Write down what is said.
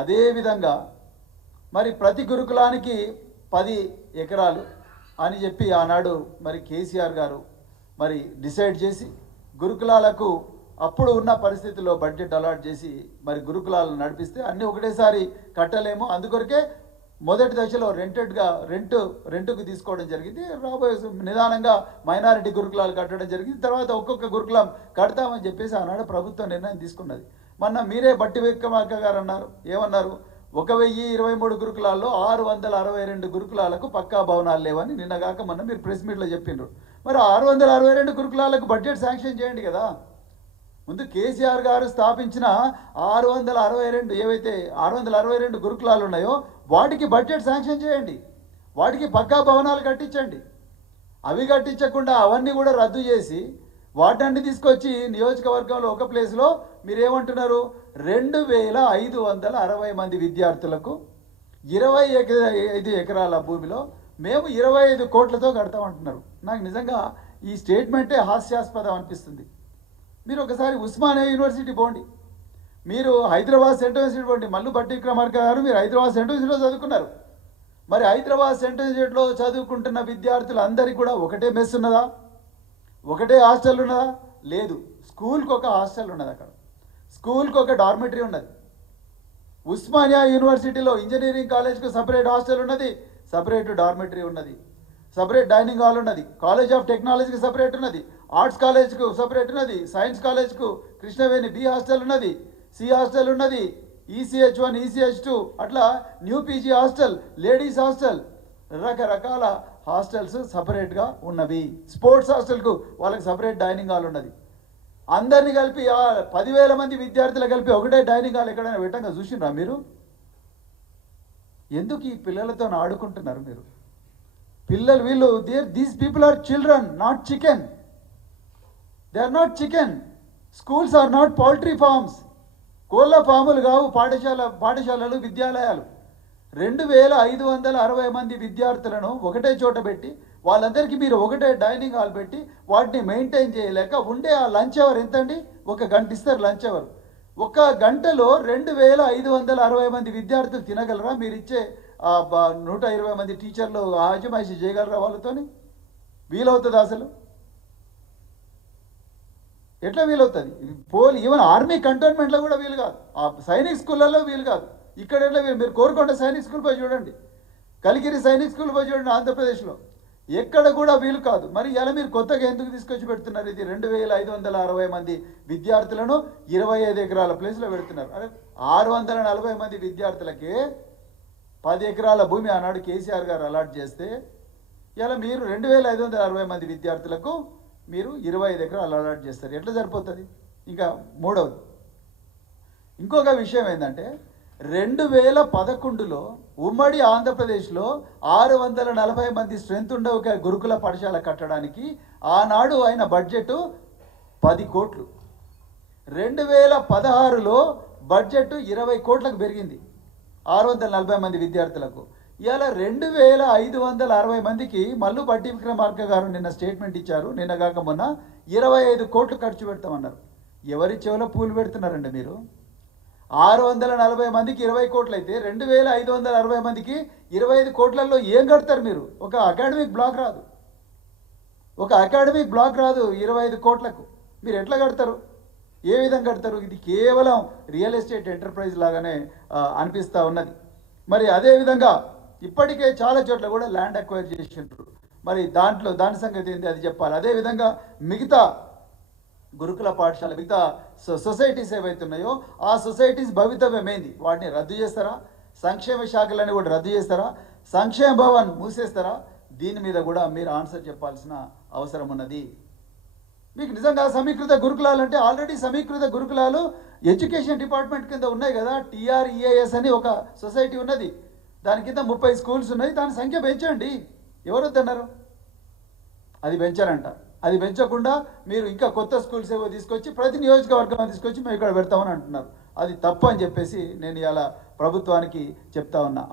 అదేవిధంగా మరి ప్రతి గురుకులానికి 10 ఎకరాలు అని చెప్పి ఆనాడు మరి కేసీఆర్ గారు మరి డిసైడ్ చేసి గురుకులాలకు అప్పుడు ఉన్న పరిస్థితుల్లో బడ్జెట్ అలాట్ చేసి మరి గురుకులాలను నడిపిస్తే అన్నీ ఒకటేసారి కట్టలేము. అందుకొరకే మొదటి దశలో రెంటుకు తీసుకోవడం జరిగింది. రాబోయే నిదానంగా మైనారిటీ గురుకులాలు కట్టడం జరిగింది. తర్వాత ఒక్కొక్క గురుకులం కడతామని చెప్పేసి ఆనాడు ప్రభుత్వం నిర్ణయం తీసుకున్నది. మొన్న మీరే బట్టి విక్రమార్క గారు అన్నారు, ఏమన్నారు, 1023 గురుకులాల్లో 662 గురుకులాలకు పక్కా భవనాలు లేవని నిన్నగాక మొన్న మీరు ప్రెస్ మీట్లో చెప్పిండ్రు. మరి 662 గురుకులాలకు బడ్జెట్ శాంక్షన్ చేయండి కదా. ముందు కేసీఆర్ గారు స్థాపించిన 662 ఏవైతే 662 గురుకులాలు ఉన్నాయో వాటికి బడ్జెట్ శాంక్షన్ చేయండి, వాటికి పక్కా భవనాలు కట్టించండి. అవి కట్టించకుండా అవన్నీ కూడా రద్దు చేసి వాటన్ని తీసుకొచ్చి నియోజకవర్గంలో ఒక ప్లేస్లో మీరేమంటున్నారు, 2560 మంది విద్యార్థులకు 25 ఎకరాల భూమిలో మేము 25 కోట్లతో కడతామంటున్నారు. నాకు నిజంగా ఈ స్టేట్మెంటే హాస్యాస్పదం అనిపిస్తుంది. మీరు ఒకసారి ఉస్మానియా యూనివర్సిటీ పోండి, మీరు హైదరాబాద్ సెంట్రల్ యూనివర్సిటీ పోండి. మల్లు భట్టి విక్రమార్క గారు మీరు హైదరాబాద్ సెంట్రల్ యూనివర్సిటీలో చదువుకున్నారు. మరి హైదరాబాద్ సెంట్రల్ యూనివర్సిటీలో చదువుకుంటున్న విద్యార్థులందరికీ కూడా ఒకటే మెస్ ఉన్నదా, ఒకటే హాస్టల్ ఉన్నదా? లేదు. స్కూల్కి ఒక హాస్టల్ ఉన్నది, అక్కడ స్కూల్కి ఒక డార్మెటరీ ఉన్నది. ఉస్మానియా యూనివర్సిటీలో ఇంజనీరింగ్ కాలేజ్కు సపరేట్ హాస్టల్ ఉన్నది, సపరేట్ డార్మెటరీ ఉన్నది, సపరేట్ డైనింగ్ హాల్ ఉన్నది. కాలేజ్ ఆఫ్ టెక్నాలజీకి సపరేట్ ఉన్నది, ఆర్ట్స్ కాలేజ్కు సపరేట్ ఉన్నది, సైన్స్ కాలేజ్కు కృష్ణవేణి బి హాస్టల్ ఉన్నది, సి హాస్టల్ ఉన్నది, ECH1 ECH2 అట్లా new PG hostel, ladies hostel, రకరకాల హాస్టల్స్ సపరేట్గా ఉన్నవి. స్పోర్ట్స్ హాస్టల్కు వాళ్ళకి సపరేట్ డైనింగ్ హాల్ ఉన్నది. అందరినీ కలిపి 10,000 మంది విద్యార్థులు కలిపి ఒకటే డైనింగ్ హాల్ ఎక్కడైనా పెట్టంగా చూసినరా మీరు? ఎందుకు ఈ పిల్లలతో ఆడుకుంటున్నారు మీరు? పిల్లలు వీళ్ళు these people are children, not chicken. They are not chicken. Schools are not poultry farms. కోళ్ళ ఫాములు కావు పాఠశాలలు, విద్యాలయాలు. 2560 మంది విద్యార్థులను ఒకటే చోట పెట్టి వాళ్ళందరికీ మీరు ఒకటే డైనింగ్ హాల్ పెట్టి వాటిని మెయింటైన్ చేయలేక ఉండే ఆ లంచ్ అవర్ ఎంతండి? 1 గంట ఇస్తారు లంచ్ అవర్. 1 గంటలో 2560 మంది విద్యార్థులు తినగలరా? మీరు ఇచ్చే 120 మంది టీచర్లు ఆజమాయిషీ చేయగలరా వాళ్ళతోని? వీలవుతుంది అసలు? ఎట్లా వీలవుతుంది? ఈవెన్ ఆర్మీ కంటోన్మెంట్లో కూడా వీలు కాదు, ఆ సైనిక్ స్కూళ్ళల్లో వీలు కాదు. ఇక్కడ ఎట్లా మీరు కోరుకొండ సైనిక్ స్కూల్ పోయి చూడండి, కలిగిరి సైనిక్ స్కూల్ పోయి చూడండి, ఆంధ్రప్రదేశ్లో ఎక్కడ కూడా వీలు కాదు. మరి ఇలా మీరు కొత్తగా ఎందుకు తీసుకొచ్చి పెడుతున్నారు? ఇది 2560 మంది విద్యార్థులను 25 ఎకరాల ప్లేస్లో పెడుతున్నారు. అరే 640 మంది విద్యార్థులకే 10 ఎకరాల భూమి ఆనాడు కేసీఆర్ గారు అలాట్ చేస్తే ఇలా మీరు 2560 మంది విద్యార్థులకు మీరు 25 ఎకరాలు అలాట్ చేస్తారు. ఎట్లా సరిపోతుంది? ఇంకా మూడవది, ఇంకొక విషయం ఏంటంటే 2011లో ఉమ్మడి ఆంధ్రప్రదేశ్లో 640 మంది స్ట్రెంత్ ఉండే ఒక గురుకుల పాఠశాల కట్టడానికి ఆనాడు ఆయన బడ్జెట్ 10 కోట్లు. 2016లో బడ్జెట్ 20 కోట్లకు పెరిగింది 640 మంది విద్యార్థులకు. ఇలా 2560 మందికి మల్లు భట్టి విక్రమార్క గారు నిన్న స్టేట్మెంట్ ఇచ్చారు, నిన్న కాక మొన్న 25 కోట్లు ఖర్చు పెడతామన్నారు. ఎవరి చెవులో పూలు పెడుతున్నారండి మీరు? 640 మందికి 20 కోట్లు అయితే 2560 మందికి 25 కోట్లలో ఏం కడతారు మీరు? ఒక అకాడమిక్ బ్లాక్ రాదు, 25 కోట్లకు మీరు ఎట్లా కడతారు? ఏ విధంగా కడతారు? ఇది కేవలం రియల్ ఎస్టేట్ ఎంటర్ప్రైజ్ లాగానే అనిపిస్తూ ఉన్నది. మరి అదేవిధంగా ఇప్పటికే చాలా చోట్ల కూడా ల్యాండ్ అక్వైర్ చేసిండ్రు. మరి దాని సంగతి ఏంటి అది చెప్పాలి. అదేవిధంగా మిగతా గురుకుల పాఠశాల, మిగతా సొసైటీస్ ఏవైతున్నాయో ఆ సొసైటీస్ భవితవ్యం ఏంది? వాటిని రద్దు చేస్తారా? సంక్షేమ శాఖలని కూడా రద్దు చేస్తారా? సంక్షేమ భవన్ మూసేస్తారా? దీని మీద కూడా మీరు ఆన్సర్ చెప్పాల్సిన అవసరం ఉన్నది. మీకు నిజంగా సమీకృత గురుకులాలు అంటే ఆల్రెడీ సమీకృత గురుకులాలు ఎడ్యుకేషన్ డిపార్ట్మెంట్ కింద ఉన్నాయి కదా. TREAS అని ఒక సొసైటీ ఉన్నది, దాని కింద 30 స్కూల్స్ ఉన్నాయి. దాని సంఖ్య పెంచండి. ఎవరు వద్దన్నారు? అది పెంచారంట. అది పెంచకుండా మీరు ఇంకా కొత్త స్కూల్స్ ఏవో తీసుకొచ్చి ప్రతి నియోజకవర్గం తీసుకొచ్చి మేము ఇక్కడ పెడతామని అంటున్నారు. అది తప్పు అని చెప్పేసి నేను ఇలా ప్రభుత్వానికి చెప్తా ఉన్నా.